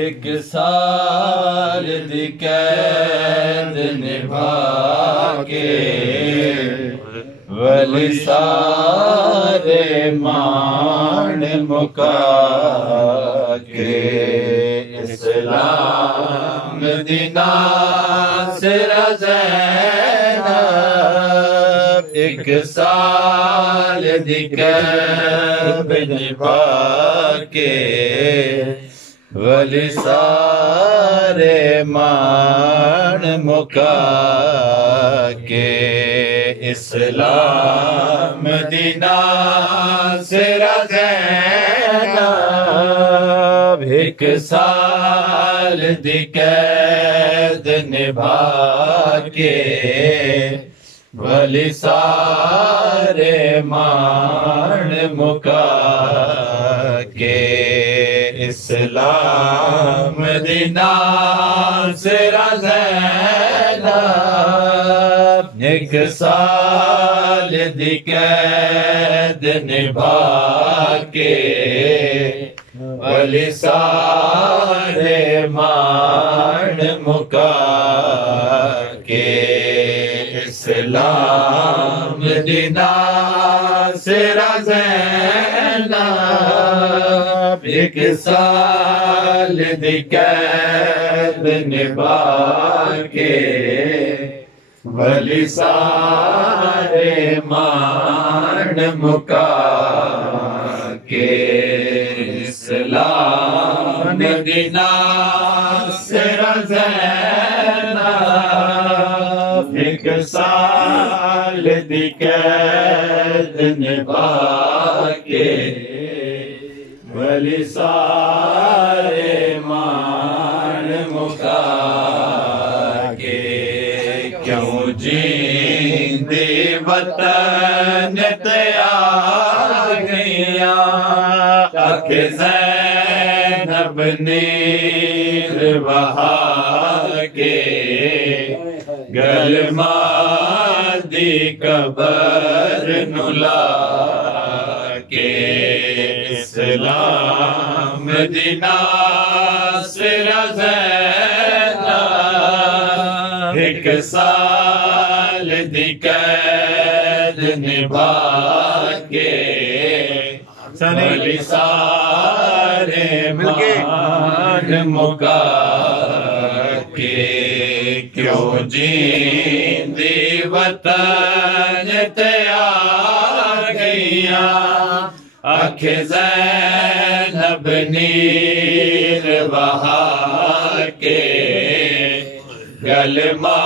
एक साल दी कैद निभा के वली सारे मान मुका के इस्लाम दी नासिर ज़ैनब एक साल दी कैद निभा के वली सारे मान मुका के इस्लाम दी नासिर ज़ैनब एक साल दी कैद निभा के वली सारे मान मुका के इस्लाम दी नासिर ज़ैनब एक साल दी कैद निभा के वली सारे मान मुका के इस्लाम दी नासिर ज़ैनब एक साल दी कैद निभा के वली सारे मान मुका के इस्लाम दी नासिर ज़ैनब एक साल दी कैद निभा के वली सारे मान मुका के क्यों जींदे वतन ते आ गया आखे ज़ैनब नीर बहा के गलमा दी कबर नुला के इस्लाम दी नासिर ज़ैनब एक साल दी कैद निभा के वली सारे मान मुका के क्यों जींदी वतन ते आ गया आखे ज़ैनब नीर बहा के गलमा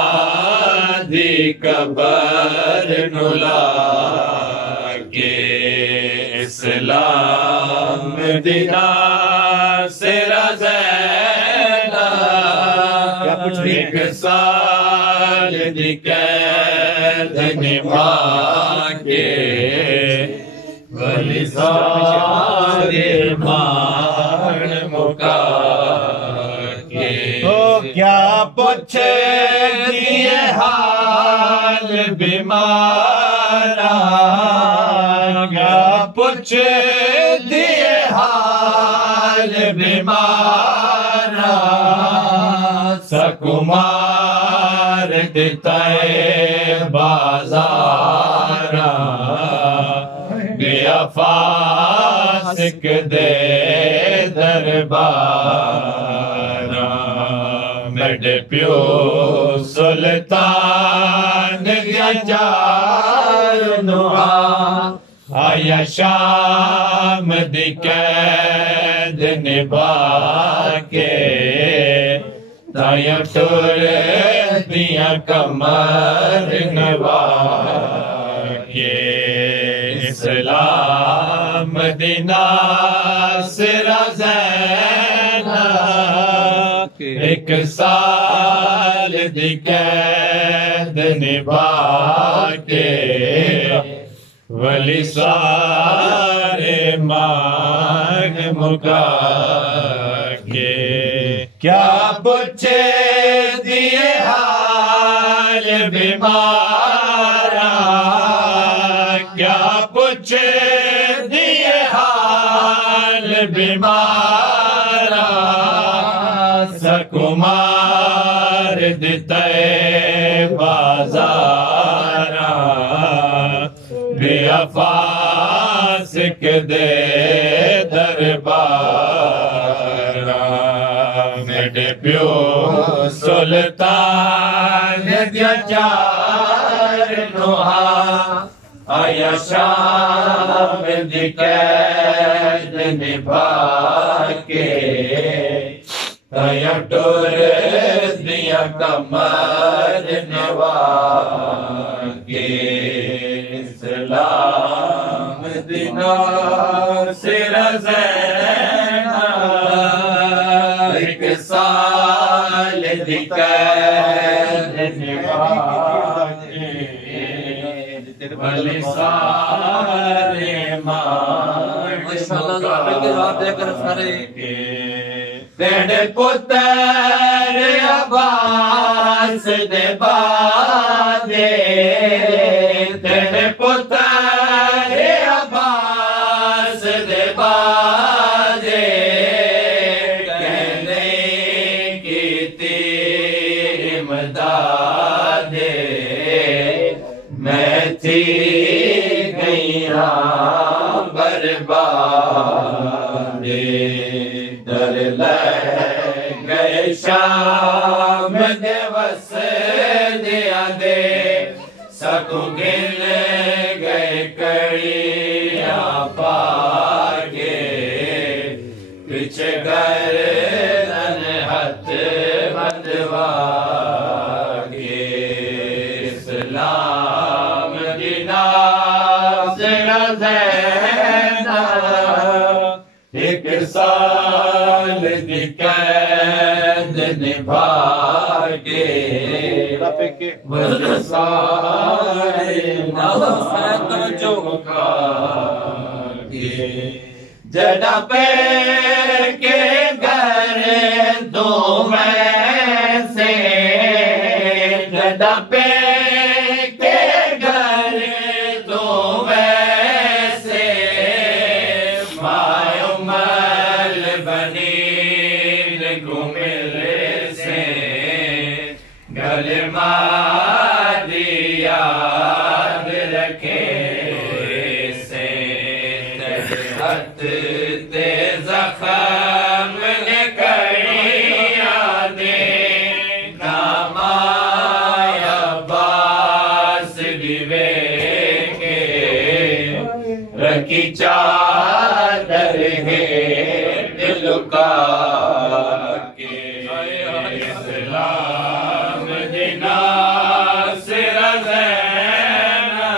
दी कबर नुला के इस्लाम दी नासिर ज़ैनब एक साल दी कैद निभा के वली सारे मान मुका के तो क्या पूछे दिए हाल बीमारा क्या पूछे दिए हाल बीमारा सकुमार दिताए बाजारा गया फासिक दे दरबारा मेरे प्यो सुल्तान गया जानुआ आया शाम दी कैद निभा के ताया टुर दिया कमर नवा के इस्लाम दी नासिर ज़ैनब एक साल दी कैद निभा के वली सारे मान मुका के क्या पूछे दिए हाल बीमारा क्या पूछे दिए हाल बीमारा सकुमार दिते बाजारा बेअफासिक दे दरबारा मेरे प्यो सुल्तान दिया चार नोहा आया शाम दी कैद निभा के आया टोर दिया कमर निभा के सलाम दिना सिर ज़ैना एक साल दी कैद निभा के भले सारे तेरे पुत्र अब्बास दे बादे तेरे पुत्र अब्बास दे बादे कहने की तेरी इमदादे मैं थी गईया बर्बादे दर गए शाम दिवस दिया दे सकू गिन गए कड़िया पागे पीछे घर हथ बंधवा एक साल की कैद निभा के जड़ा पे के घर दो वैसे जड़ा पे के घर दो वैसे मायूमल बनी घुमिल से गल मारी याद रखे से हथ ते जख्म ने कड़िया दे नामाया बास दिवे के रखी चादर है दिल का के इस्लाम दिना सिर ज़ैना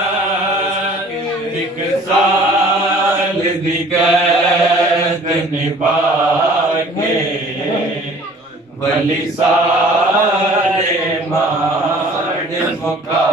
एक साल दी कैद निभा के भली सारे माड़ मुका